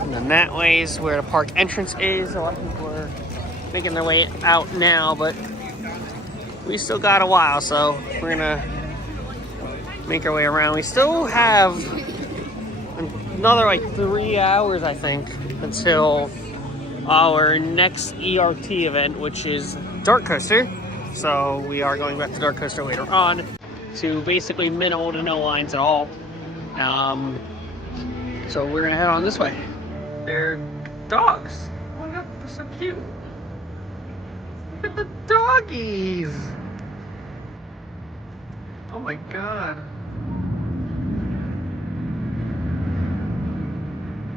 And then that way is where the park entrance is. A lot of people are making their way out now, but we still got a while, so we're gonna make our way around. We still have another like 3 hours, I think, until our next ERT event, which is DarKoaster. So we are going back to DarKoaster later on to basically minimal to no lines at all. So we're gonna head on this way. They're dogs. Oh my god, they're so cute. Look at the doggies. Oh my god.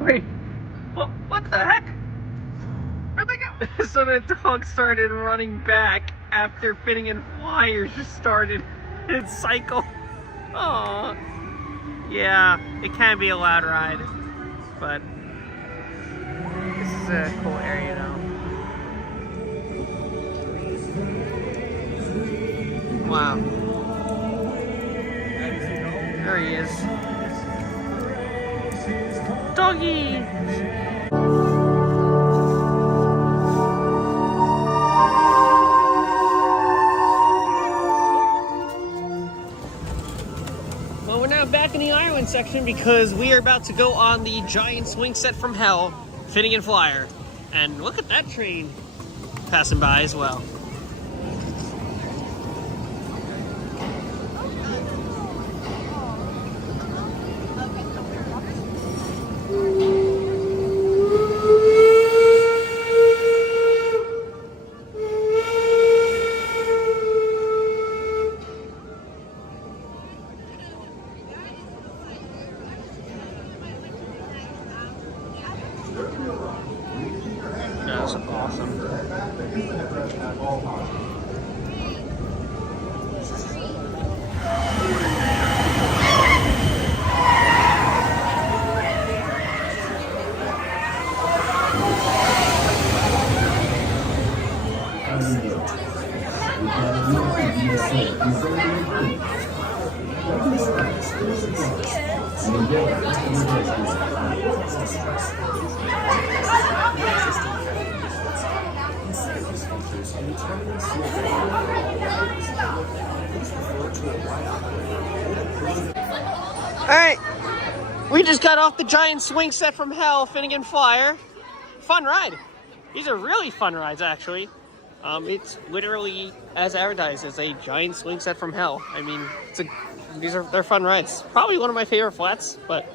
Wait, what the heck? Where'd they go? So the dog started running back after Fitting and Flyers just started its cycle. Aww. Yeah, it can be a loud ride, but this is a cool area though. Wow. There he is. Doggy! Well, we're now back in the island section because we are about to go on the giant swing set from hell, Fitting and Flyer. And look at that train passing by as well. That's awesome. Alright, we just got off the giant swing set from hell, Fitting and Flyer. Fun ride. These are really fun rides, actually. It's literally as advertised as a giant swing set from hell. I mean, they're fun rides. Probably one of my favorite flats, but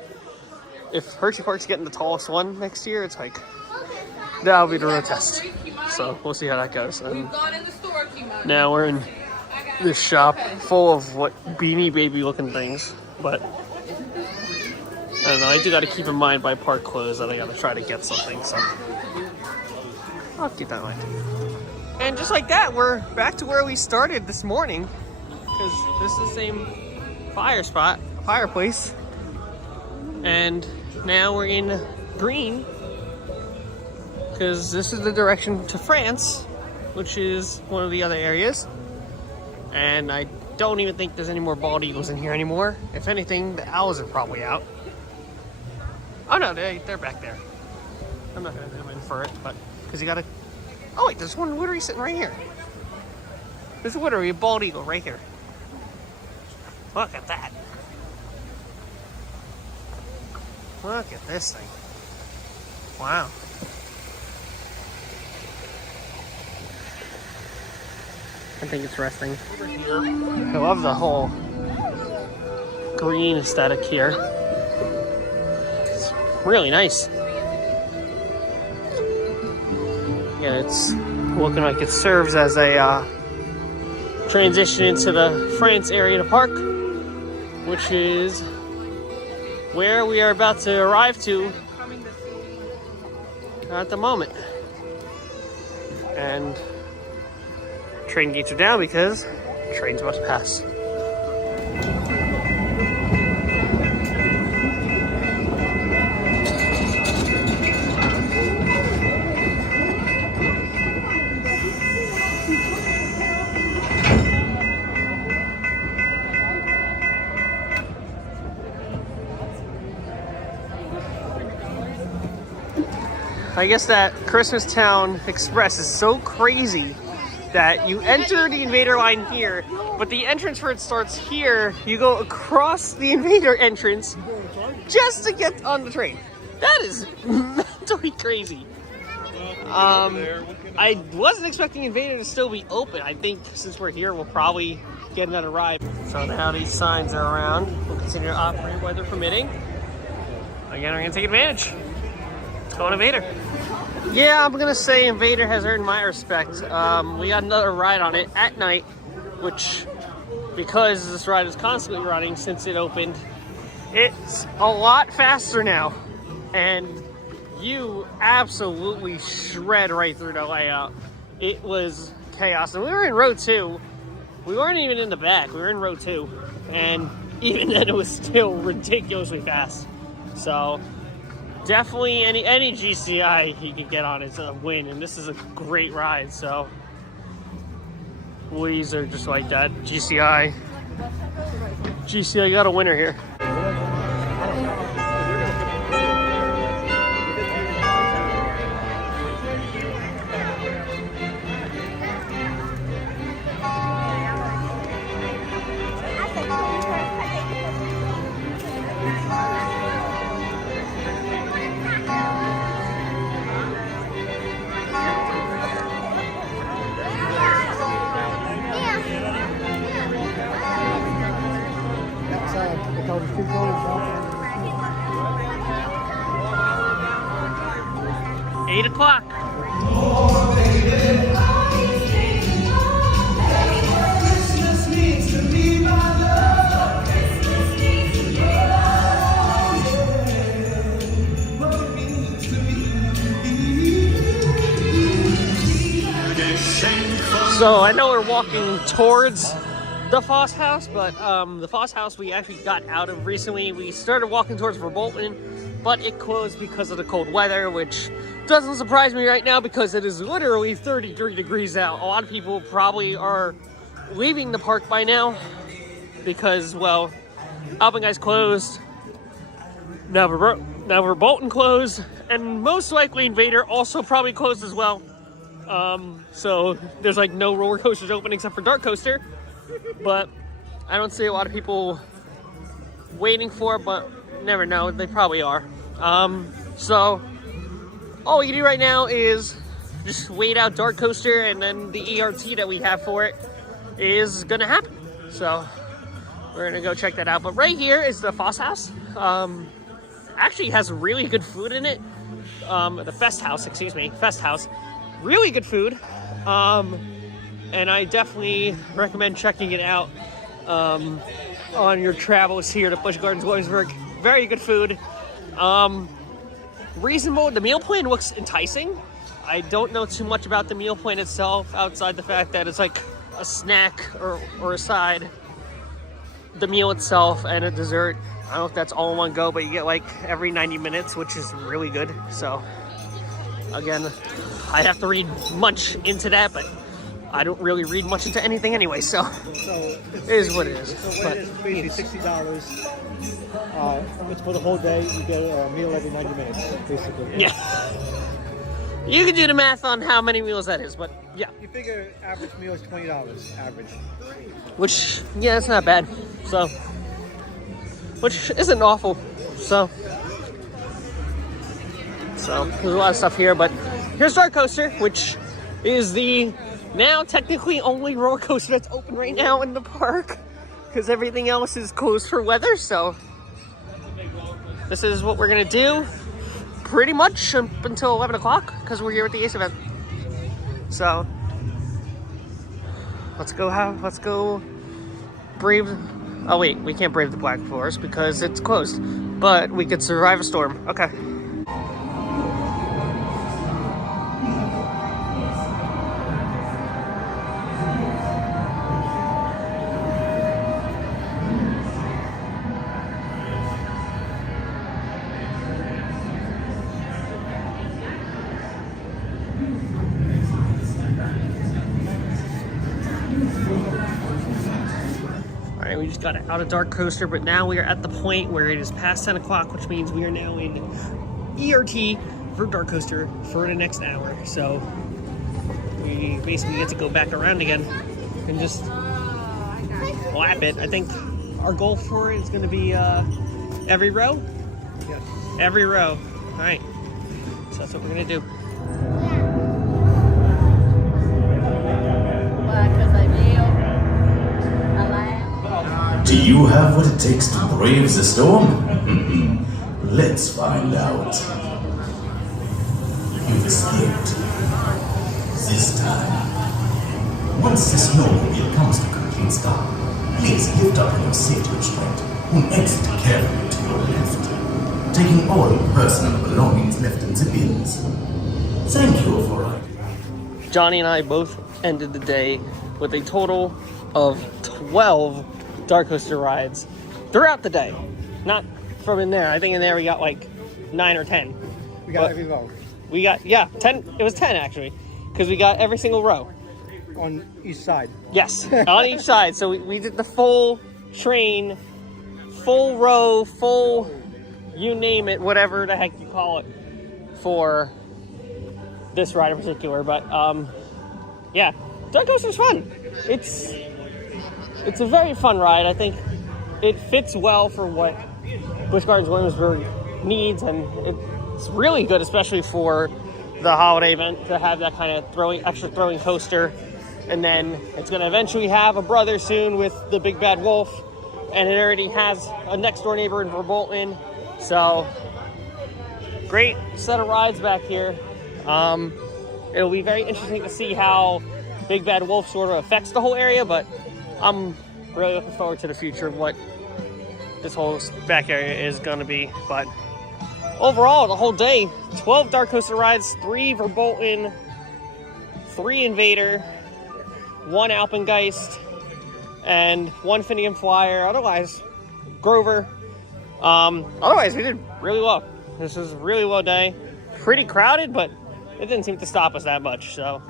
if Hershey Park's getting the tallest one next year, it's like, that'll be the real test. So we'll see how that goes. And now we're in this shop full of what Beanie Baby looking things, but I don't know, I do got to keep in mind by park close that I got to try to get something, so I'll keep that in mind. And just like that, we're back to where we started this morning, because this is the same fireplace, and now we're in green, because this is the direction to France, which is one of the other areas, and I don't even think there's any more bald eagles in here anymore. If anything, the owls are probably out. Oh no, they're back there. I'm not gonna zoom in for it, but because you gotta. Oh wait, there's one literally sitting right here. There's literally a bald eagle right here. Look at that. Look at this thing. Wow. I think it's resting. I love the whole green aesthetic here. It's really nice. Yeah, it's looking like it serves as a transition into the France area to park, which is where we are about to arrive to at the moment. And train gates are down because trains must pass. I guess that Christmastown Express is so crazy that you enter the Invader line here, but the entrance for it starts here. You go across the Invader entrance just to get on the train. That is mentally crazy. I wasn't expecting Invader to still be open. I think since we're here, we'll probably get another ride. So now these signs are around. We'll continue to operate weather permitting. Again, we're gonna take advantage. Let's go on Invader. Yeah, I'm gonna say Invader has earned my respect. We got another ride on it at night, which, because this ride is constantly running since it opened, it's a lot faster now. And you absolutely shred right through the layout. It was chaos. And we were in row 2. We weren't even in the back. We were in row 2. And even then, it was still ridiculously fast. So definitely any GCI he could get on is a win, and this is a great ride. So Louise are just like that. GCI got a winner here. Eight o'clock. So I know we're walking towards the Foss House, but the Foss House we actually got out of recently. We started walking towards Verbolten, but it closed because of the cold weather, which doesn't surprise me right now because it is literally 33 degrees out. A lot of people probably are leaving the park by now because, well, Alpenguy's closed, now Verbolten closed, and most likely Invader also probably closed as well. So there's like no roller coasters open except for DarKoaster, but I don't see a lot of people waiting for it, but never know, they probably are. So all we can do right now is just wait out DarKoaster, and then the ERT that we have for it is gonna happen. So we're gonna go check that out. But right here is the Foss House. Actually has really good food in it. The Fest House, really good food. And I definitely recommend checking it out on your travels here to Busch Gardens Williamsburg. Very good food. Reasonable. The meal plan looks enticing. I don't know too much about the meal plan itself outside the fact that it's like a snack or a side, the meal itself, and a dessert. I don't know if that's all in one go, but you get like every 90 minutes, which is really good. So again, I have to read much into that, but I don't really read much into anything anyway, so it is what it is. So what it is basically $60. It's for the whole day. You get a meal every 90 minutes, basically. Yeah. You can do the math on how many meals that is, but yeah. You figure average meal is $20 average. Which, yeah, it's not bad. So, which isn't awful. So there's a lot of stuff here, but here's DarKoaster, which is the now technically only roller coaster that's open right now in the park because everything else is closed for weather. So this is what we're gonna do pretty much up until 11 o'clock because we're here at the ACE event. So let's go brave. Oh wait, we can't brave the Black Forest because it's closed, but we could survive a storm. Okay. We just got out of DarKoaster, but now we are at the point where it is past 10 o'clock, which means we are now in ERT for DarKoaster for the next hour. So we basically get to go back around again and just lap it. I think our goal for it is going to be every row? Yes. Every row. All right. So that's what we're going to do. Do you have what it takes to brave the storm? Let's find out. You've escaped. This time. Once the snowmobile comes to complete stop, please lift up your safety restraint and exit carefully to your left, taking all personal belongings left in the bins. Thank you for riding. Jonny and I both ended the day with a total of 12 DarKoaster rides throughout the day. Not from in there. I think in there we got like 9 or 10. We got every row. We got, yeah, 10. It was 10 actually, because we got every single row. On each side. Yes, on each side. So we did the full train, full row, full, you name it, whatever the heck you call it, for this ride in particular. But yeah, DarKoaster's fun. It's a very fun ride. I think it fits well for what Busch Gardens Williamsburg needs, and it's really good, especially for the holiday event, to have that kind of extra throwing coaster. And then it's going to eventually have a brother soon with the Big Bad Wolf, and it already has a next door neighbor in Verbolten. So great set of rides back here. It'll be very interesting to see how Big Bad Wolf sort of affects the whole area, but I'm really looking forward to the future of what this whole back area is going to be. But overall, the whole day, 12 DarKoaster rides, 3 Verbolten, 3 InvadR, 1 Alpengeist, and 1 Finian Flyer. Otherwise, Grover. Otherwise, we did really well. This was a really well day. Pretty crowded, but it didn't seem to stop us that much. So,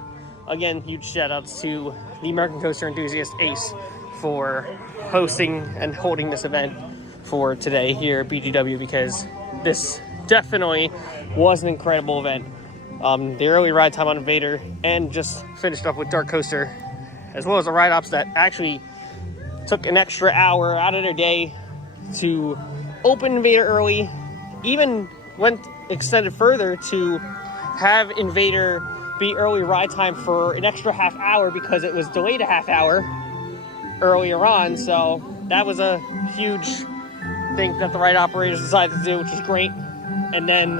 again, huge shout outs to the American Coaster Enthusiast ACE for hosting and holding this event for today here at BGW, because this definitely was an incredible event. The early ride time on InvadR, and just finished up with DarKoaster, as well as the ride ops that actually took an extra hour out of their day to open InvadR early, even went extended further to have InvadR be early ride time for an extra half hour because it was delayed a half hour earlier on. So that was a huge thing that the ride operators decided to do, which is great. And then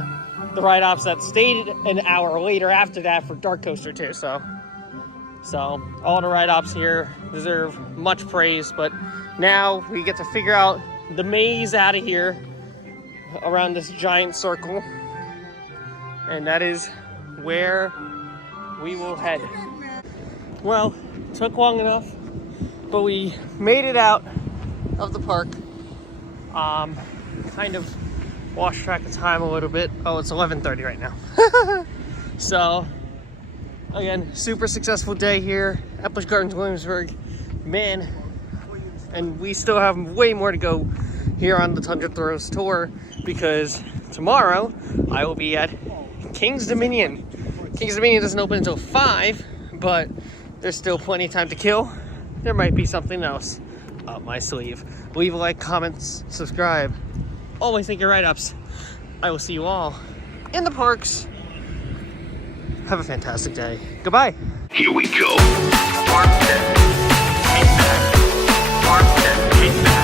the ride ops that stayed an hour later after that for DarKoaster too. So all the ride ops here deserve much praise. But now we get to figure out the maze out of here around this giant circle, and that is where we will head. Well, took long enough, but we made it out of the park. Kind of lost track of time a little bit. Oh, it's 11:30 right now. So again, super successful day here at Busch Gardens Williamsburg, man. And we still have way more to go here on the Tundra Throws tour, because tomorrow I will be at King's Dominion. King's Dominion doesn't open until 5, but there's still plenty of time to kill. There might be something else up my sleeve. Leave a like, comments, subscribe. Always think your write-ups. I will see you all in the parks. Have a fantastic day. Goodbye. Here we go. Farm set. Take back. Farm set. Take back.